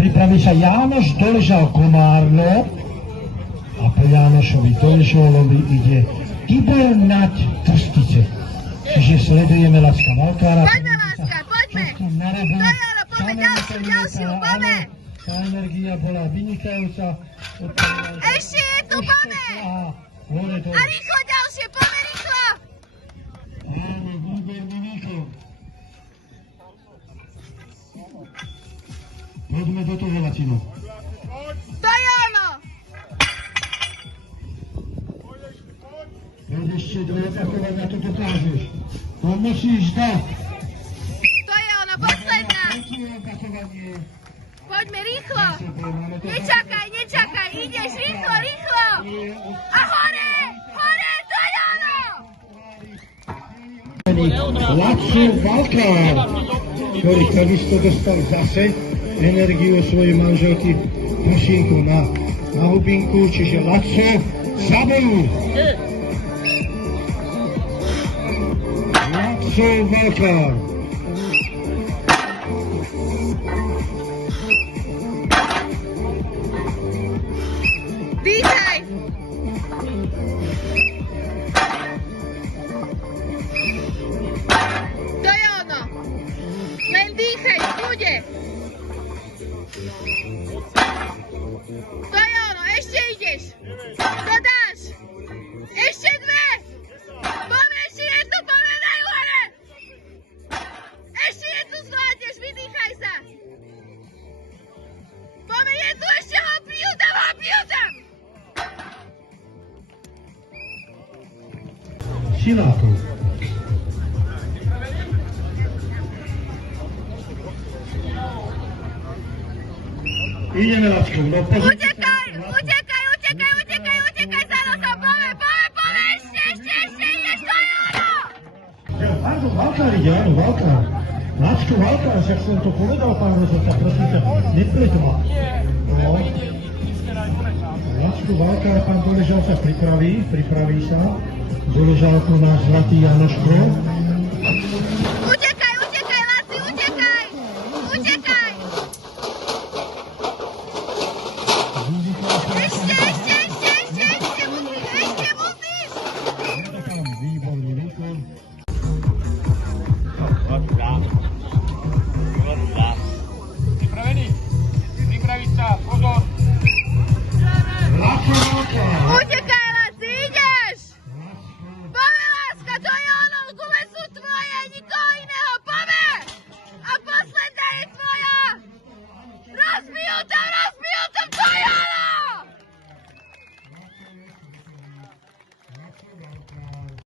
Pripraví sa Jánoš Doležal Komárno a po Jánošovi Doležalovi ide Tibor Naď Trstice. Čiže sledujeme Lacka Valkára. Poďme, Láska, poďme! Stojano, poďme ďalšiu, poďme! Tá energia bola vynikajúca. Ešte je tu, poďme! A rýchlo ďalšie, poďme rýchlo! Áno, výborný výkon. Poďme do toho, Lacino. Stojano! Poď ešte dve opakovať, na to dokážeš. To musíš dať. Stojano, posledná! Opakovanie. Poďme rýchlo! Nečakaj, nečakaj, ideš rýchlo, rýchlo! A hore! Hore, Stojano! Laco Valkár, ktorý takisto dostal zase energiu svojej manželky Pašinku na hubinku, čiže Laco zabojú. Laco Valkár. Dýchaj! Stojano! Len dýchaj, v kľude! Stojano, ešte ideš! To dáš! Ešte dve! Poďme ešte jednu, poďme najhore! Ešte jednu zvládneš, vydýchaj sa! Poďme jednu, ešte hopiu tam! Silákov. Ideme, Lacko, no pozri. Utekaj, za nosom, poďme, ešte, ideš, Stojano! Pardon, Valkár ide, áno, Valkár. Lacko Valkár, však som to povedal, pán rozhodca, prosím ťa, nepleť ma. Lacko Valkár, pán Doležal sa pripraví sa. Doležalko náš zlatý Janoško.